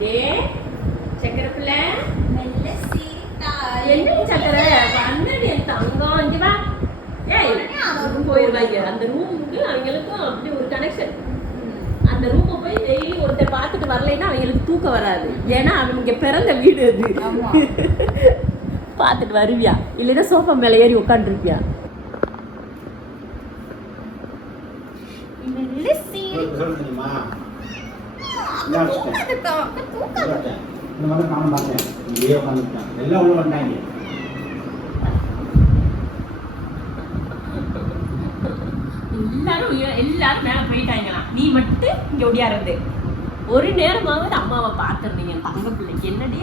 டே சக்கரை பிள்ளை என்ன சக்கரை அண்ணன் என் தங்கம் இங்க வா. ஏய் போயிருவாங்க அந்த ரூமுக்கு அவங்களுக்கும் அப்படி ஒரு கனெக்ஷன். அந்த ரூமை போய் டெய்லி ஒருத்தர் பார்த்துட்டு வரலைன்னா அவங்களுக்கு தூக்கம் வராது. ஏன்னா அவங்க பிறந்த வீடு அது. பார்த்துட்டு வருவியா இல்லைன்னா சோஃபா மேலே ஏறி உட்காந்துருக்கியா? எல்லாரும் மேல போயிட்டாங்களா, நீ மட்டும் இங்க ஒடியாருது. ஒரு நேரமாவது அம்மாவை பாத்துருந்தீங்க தங்க பிள்ளைக்கு என்னடி?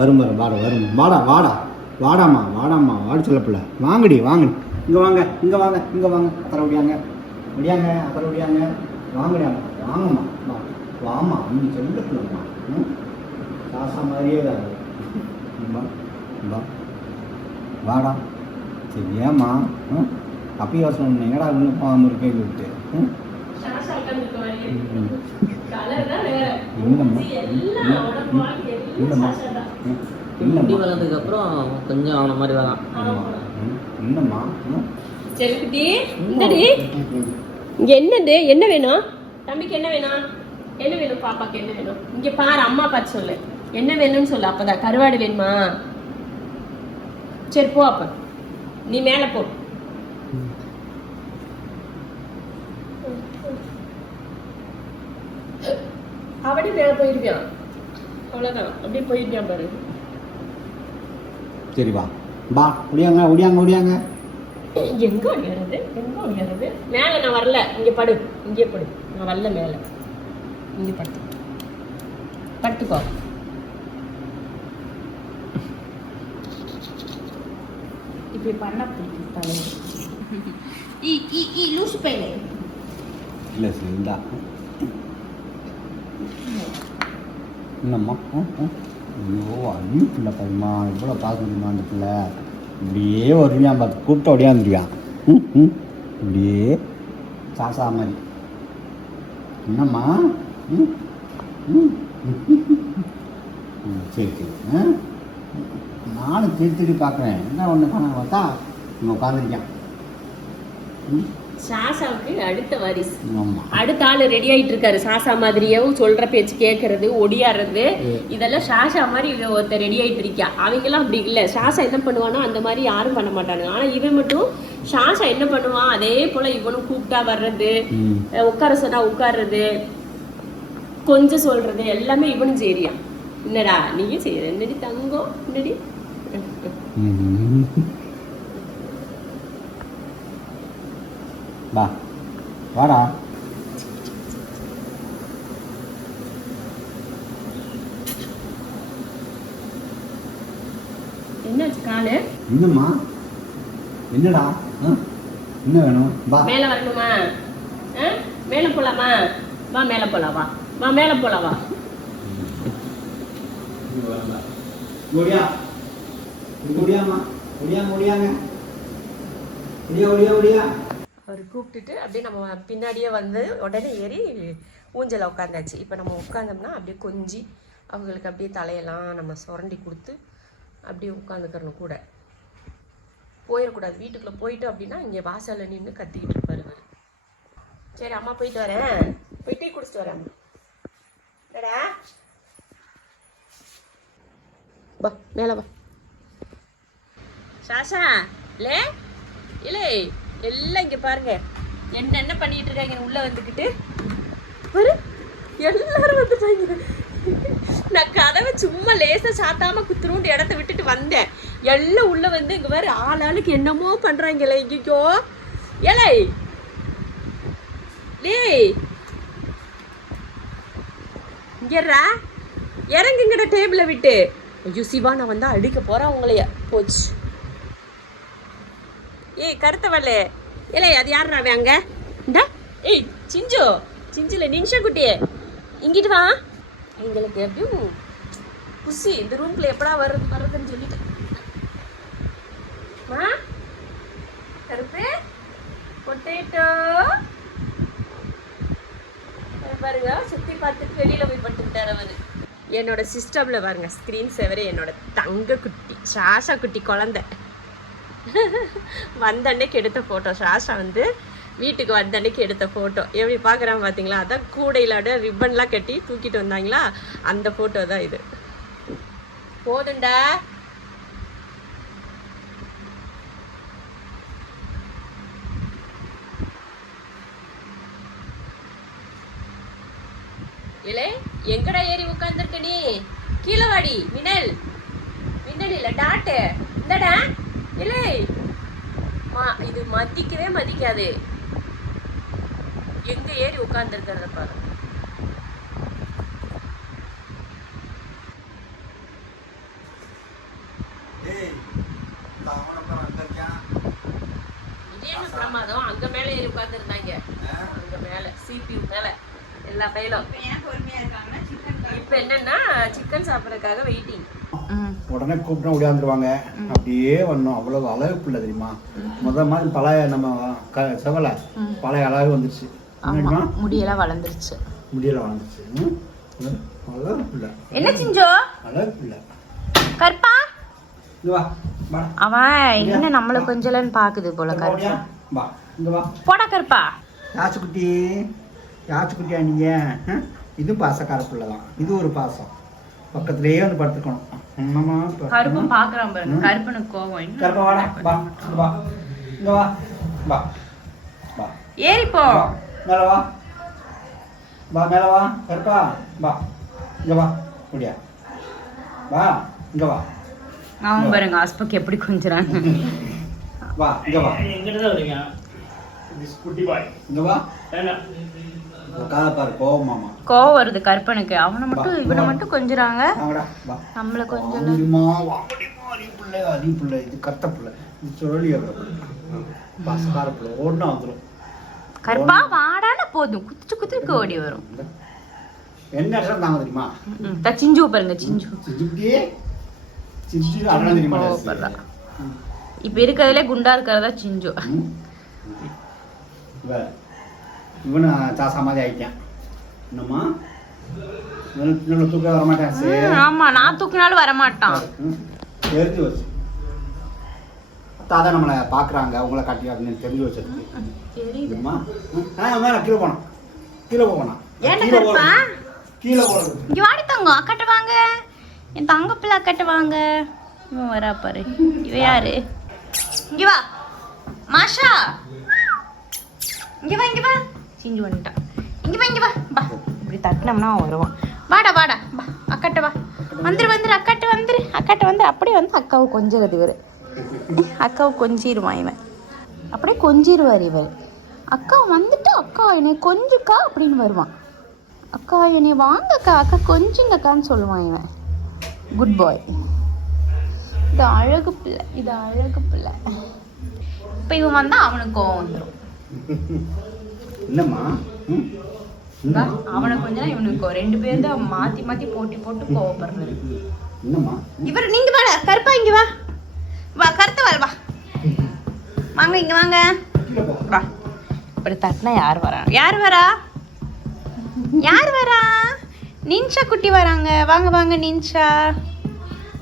வரும் வாடா வாடா வாடாம்மா வாடாம்மா வாடி சொல்லப்பில்ல. வாங்கடி வாங்கடி இங்கே வாங்க இங்கே வாங்க இங்கே வாங்க அத்தரை ஒடியாங்க ஒடியாங்க அத்தரை ஒடியாங்க வாங்கடியாங்க வாங்கம்மா வா வாம்மா நீ சொல்லப்பில்லம்மா. காசா மாதிரியே தான் வா வாடா. சரி ஏம்மா அப்பி யோசனை எங்கடா இன்னும் போகாமல் இருக்கேன் விட்டு குட்டி வளர்ந்ததுக்கு அப்புறம் கொஞ்சம் அவன மாதிரி வரான். என்னம்மா செல்குட்டி இந்தடி இங்க என்னது? என்ன வேணும் தம்பிக்கு? என்ன வேணும்? என்ன வேணும் பாப்பாக்கு? என்ன வேணும்? இங்க பாரு அம்மா பார்த்து சொல்லு என்ன வேணும்னு சொல்லு. அப்பதான் கருவாடு வேணுமா? சரி போ, அப்ப நீ மேல போ. அவடி மேல போயிருக்கான், அவ்வளவுதான். அப்படியே போயிருக்கான் பாரு. சரி வா வா ஒடியாங்க ஒடியாங்க ஒடியாங்க. எங்க ஒடியாறது? எங்க ஒடியாறது? மேல நான் வரல. இங்க படு, இங்கே படு. நான் வரல மேல. இங்க படு, படுத்துக்கோ. இப்படி பண்ண பிடிக்கும் லூசு பையனே. இல்லை சரிந்தா என்னம்மா? ஐயோ அண்ணி பிள்ளை பையமா இவ்வளோ பார்க்க முடியுமா? அந்த பிள்ளை இப்படியே வருவியா பார்த்து கூப்பிட்டு ஒடியாந்துருவியா? இப்படியே சாசா மாதிரி. என்னம்மா? சரி சரி நானும் திருத்தி பார்க்குறேன். என்ன ஒன்று காண பார்த்தா இங்கே உட்காந்துருக்கேன். சாசாவுக்கு அடுத்த வாரிசு. அடுத்த ஆளு ரெடி ஆயிட்டு இருக்காரு. சாசா மாதிரியும் சொல்ற பேச்சு கேட்கறது, ஒடியாடுறது, இதெல்லாம் சாசா மாதிரி ஒருத்தர் ரெடி ஆயிட்டு இருக்கா. அவங்கெல்லாம் அப்படி இல்லை. சாசா என்ன பண்ணுவானோ அந்த மாதிரி யாரும் பண்ண மாட்டாங்க. ஆனா இவன் மட்டும் சாசா என்ன பண்ணுவான் அதே போல இவனும் கூப்பிட்டா வர்றது, உட்கார சொன்னா உட்கார்றது, கொஞ்சம் சொல்றது எல்லாமே இவனும் சரியா. என்னடா நீயும் செய்யற? என்னடி தங்கம்? என்னடி வா வாடா. என்னாச்சு காலு? என்னம்மா? என்னடா? என்ன வேணும்? வா மேல வரணுமா? மேல போலாமா? வா மேல போலாம். வா வா மேல போலாம். வா ஒடியா ஒடியாமா ஒடியாங்க ஒடியாங்க ஒடியா ஒடியா ஒடியா. அவர் கூப்பிட்டுட்டு அப்படியே நம்ம பின்னாடியே வந்து உடனே ஏறி ஊஞ்சலை உட்காந்தாச்சு. இப்போ நம்ம உட்காந்தோம்னா அப்படியே கொஞ்சி அவங்களுக்கு அப்படியே தலையெல்லாம் நம்ம சுரண்டி கொடுத்து அப்படியே உட்காந்துக்கிறணும். கூட போயிடக்கூடாது. வீட்டுக்குள்ளே போயிட்டு அப்படின்னா இங்கே வாசலில் நின்று கத்திக்கிட்டு இருப்பாரு அவர். சரி அம்மா போயிட்டு வரேன், போய் டீ குடிச்சிட்டு வரேன். அம்மா வா மேலே வா. சாஷா லே இல்லை எல்லாம் இங்கே பாருங்க என்னென்ன பண்ணிட்டு இருக்காங்க. உள்ள வந்துக்கிட்டு பாரு எல்லாரும் வந்துட்டாங்க. நான் கதவை சும்மா லேசா சாத்தாம குத்துருண்டு இடத்த விட்டுட்டு வந்தேன். எல்லாம் உள்ள வந்து இங்க பாரு ஆளாளுக்கு என்னமோ பண்றாங்களே. இங்கோ ஏலே லே இங்கறா இறங்குங்கட டேபிளை விட்டு. ஐயோ சிவா நான் வந்தா அடிக்க போறேன் உங்களைய. போச்சு. ஏய் கருத்தவளே ஏலே அது யாருறாவே அங்க? இந்த ஏய் சிஞ்சு சிஞ்சில நிமிஷா குட்டியே இங்கிட்டு வா. எங்களுக்கு எப்படியும் புசி இந்த ரூம்குள்ள எப்படா வருதுன்னு சொல்லிட்டு கருப்பு பொட்டேட்டோ பாருங்க சுத்தி பார்த்துட்டு வெளியில போய் பட்டுக்கிட்டாரு அவரு. என்னோட சிஸ்டம்ல பாருங்க ஸ்கிரீன் சேவரே என்னோட தங்க குட்டி சாஷா குட்டி குழந்தை வந்த அன்னைக்கு எடுத்த போட்டோ. சாஷா வந்து வீட்டுக்கு வந்த அன்னைக்கு எடுத்த போட்டோ எப்படி பார்க்குறான் பார்த்தீங்களா? அதான் கூடையிலோட ரிப்பன்லாம் கட்டி தூக்கிட்டு வந்தாங்களா, அந்த போட்டோ தான் இது. போதுண்டா இலே எங்கடா ஏறி உட்காந்துருக்க நீ? கீழே வாடி மின்னல். மின்னல் இல்ல டாட்டு இந்தடா. இல்லை இது மதிக்கவே மதிக்காது. எங்க ஏறி உட்கார்ந்துருக்கிறத பாரு. இது என்ன பிரமாதம்? அங்க மேல ஏறி உட்கார்ந்துருந்தாங்க. அங்க மேல CPU மேல எல்லா பையிலும். இப்ப என்னன்னா சிக்கன் சாப்பிடறதுக்காக வெயிட்டிங். உடனே கூப்பிட்டா ஓடியாந்துருவாங்க. அப்படியே வரணும். அவ்வளவு அழகு பிள்ளை தெரியுமா? முதல் மாதிரி பழைய நம்ம செவலை பழைய அழகு வந்துருச்சு. முடியெல்லாம் வளர்ந்துருச்சு. முடியெல்லாம் வளர்ந்துருச்சு. அழகு பிள்ளை. என்ன சிஞ்சோ? அழகு பிள்ளை. கற்பா வா. அவன் என்ன நம்மள கொஞ்சலன்னு பாக்குது போல. கற்பா வா இங்க வா. போடா கற்பா. யாச்சுக்குட்டி யாச்சுக்குட்டியா நீங்க? இது பாசக்கார பிள்ளை தான். இது ஒரு பாசம். பக்கத்துலயே வந்து படுத்துக்கணும். கருப்பன் பாக்குறான் பாருங்க. கருப்பனுக்கு கோவம். கருப்பா வாடா. வா இங்க வா. இங்க வா. வா வா. ஏறி போ. மேல வா. வா மேல வா. கருப்பா வா. இங்க வா. முடியா. வா இங்க வா. அவன் பாருங்க ஆஸ்பக்கு எப்படி கொஞ்சறான். வா இங்க வா. எங்கிட்ட தான் வரீங்க? திஸ் குட்டி பாய். இங்க வா. கால பாரு கோவமாமா. கோவம் வருது கற்பனுக்கு. அவனை மட்டும் இவனை மட்டும் கொஞ்சறாங்க. வாங்கடா வா. நம்மள கொஞ்சம் வாங்கடிமா அடி புள்ள. இது கத்த புள்ள. இது சொல்லியா பாசக்கார புள்ள. ஓடுனா வந்துரும். கற்பா வாடான போதும். குத்துக்கு ஓடி வரும். என்ன அட்ரஸ் தாங்க தெரியுமா? சிஞ்சு பாருங்க. சிஞ்சு சிஞ்சு அட்ரஸ் தெரியுமா? இப்ப இருக்கிறதுல குண்டா இருக்கிறதா சிஞ்சு. இவனு சாசா மாதிரி ஆயிட்டான். என்னம்மா தூக்க வரமாட்டேன். ஆமா நான் தூக்கினாலும் வரமாட்டான். தெரிஞ்சு வச்சு தாத்தா நம்மளை பாக்குறாங்க உங்களை காட்டி அப்படின்னு தெரிஞ்சு வச்சிருக்கு. தெரியுமா? மேல கீழே போனோம். கீழே போகணும். கீழே போறது. இங்க வாடி தங்க அக்கட்ட வாங்க. என் தங்க பிள்ளை அக்கட்ட வாங்க. இவன் வரா பாரு. இவ யாரு? இங்க வா மாஷா. இங்க வா. சிஞ்சு வந்துட்டான். இங்க வா. பா இப்படி தட்டினோம்னா வருவான். வாடா வா. அக்கட்ட வா. வந்துரு அக்கட்ட வந்துரு. அப்படியே வந்து அக்காவை கொஞ்சிறது இவரு. அக்காவை கொஞ்சிடுவான் இவன். அப்படியே கொஞ்சிடுவார் இவர். அக்கா வந்துட்டு அக்கா என்னை கொஞ்சுக்கா அப்படின்னு வருவான். அக்கா என்னை வாங்கக்கா அக்கா கொஞ்சுங்கக்கான்னு சொல்லுவான் இவன். குட் பாய். இது அழகு பிள்ளை. இப்போ இவன் வந்தா அவனுக்கு கோவம் வந்துடும். என்னம்மா அவனை கொஞ்சம் இவனுக்கு 2 பேர் தான் மாத்தி போட்டு கோவப்படுறது. என்னம்மா இவர் நீங்க வாடா கருப்பா. இங்க வா கருத்த வா. வாங்க இங்க வாங்க. வா. இப்படி தட்டினா யார் வரா? நின்ஷா குட்டி வராங்க. வாங்க நின்ஷா.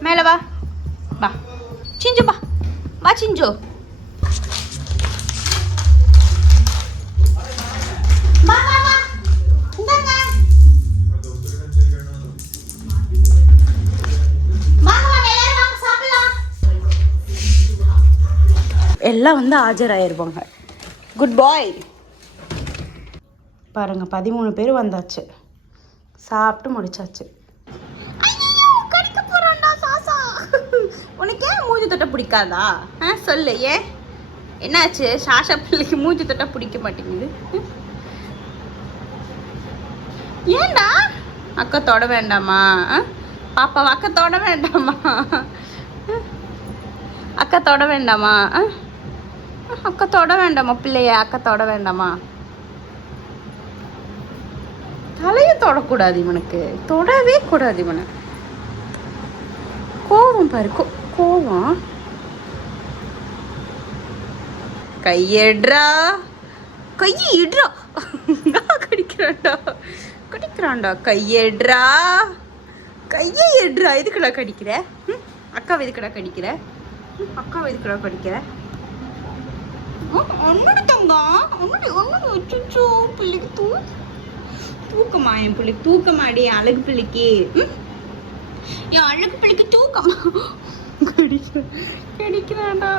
மேல வா. சிஞ்சு வா சிஞ்சு. எல்லாம் வந்து ஆஜராயிருப்பாங்க. குட் பாய். பாருங்க 13 பேர் வந்தாச்சு. சாப்பிட்டு முடிச்சாச்சு. கடிக்க போறான்டா சாசா. உனக்கு ஏன் மூஞ்சி தொட்ட பிடிக்காதா? சொல்லு ஏன் என்னாச்சு? சாஷா பிள்ளைக்கு மூஞ்சி தொட்ட பிடிக்க மாட்டேங்குது. ஏண்டா? அக்கா தொட வேண்டாமா? பாப்பா அக்கா தொட வேண்டாமா? அக்கா தொட வேண்டாமா? பிள்ளைய அக்கா தொட வேண்டாமா? தலையை தொடக்கூடாது இவனுக்கு, தொடவே கூடாது இவனை. கோவம் பாரு, கோவம். கையெடுறா, கையை இடுறா. கடிக்கிறான்டா. கையெடுறா, கையை எடுறா. எதுக்குடா கடிக்கிற? அக்காவை எதுக்குடா கடிக்கிற? அக்காவை எதுக்குடா கடிக்கிற? ஒன்னோட தங்கம், ஒன்னோட வச்சுச்சோ பிள்ளைக்கு தூக்கமா? என் பிள்ளைக்கு தூக்கமாடி, அழகு பிள்ளைக்கு. என் அழகு பிள்ளைக்கு தூக்கமா? கடிக்கிறான்டா.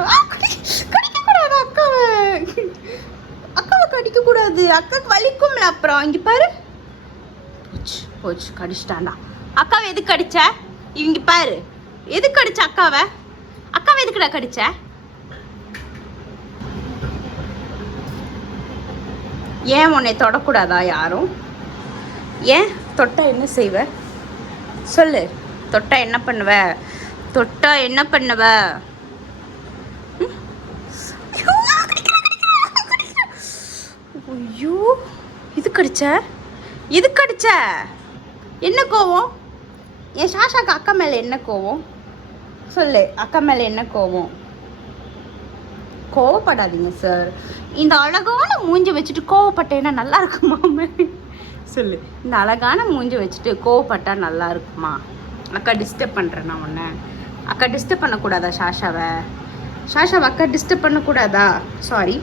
கடிக்கக்கூடாது அக்காவை, அக்காவை கடிக்கக்கூடாது. அக்காவுக்கு வலிக்கும்ல அப்புறம். இங்க பாரு, போச்சு கடிச்சிட்டான்டா. அக்காவை எதுக்கு கடிச்ச? இவங்க பாரு, எதுக்கு கடிச்ச அக்காவை? அக்காவை எதுக்குடா கடிச்ச? ஏன் உன்னை தொடக்கூடாதா யாரும்? ஏன் தொட்டா என்ன செய்வ சொல்லு? தொட்டா என்ன பண்ணுவ? தொட்டா என்ன பண்ணுவ? ஐயோ, இது கடிச்ச? இது கடிச்ச? என்ன கோவம்? என் சாஷாக்கு அக்கா மேலே என்ன கோவம் சொல்லு? அக்கா மேலே என்ன கோவம்? கோவப்படாதீங்க சார். இந்த அழகான மூஞ்சி வச்சுட்டு கோவப்பட்டேன்னா நல்லா இருக்குமா சொல்லு? இந்த அழகான மூஞ்சி வச்சுட்டு கோவப்பட்டா நல்லா இருக்குமா? அக்கா டிஸ்டர்ப் பண்ணுறேன் நான் உன்னை. அக்கா டிஸ்டர்ப் பண்ணக்கூடாதா சாஷாவை? சாஷாவை அக்கா டிஸ்டர்ப் பண்ணக்கூடாதா? Sorry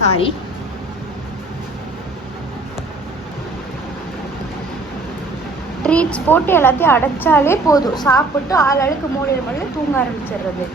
sorry. ட்ரீட்ஸ் போட்டு எல்லாத்தையும் அடைச்சாலே போதும், சாப்பிட்டு ஆள் அழுக்கு மூலையில் தூங்க ஆரம்பிச்சிடுறது.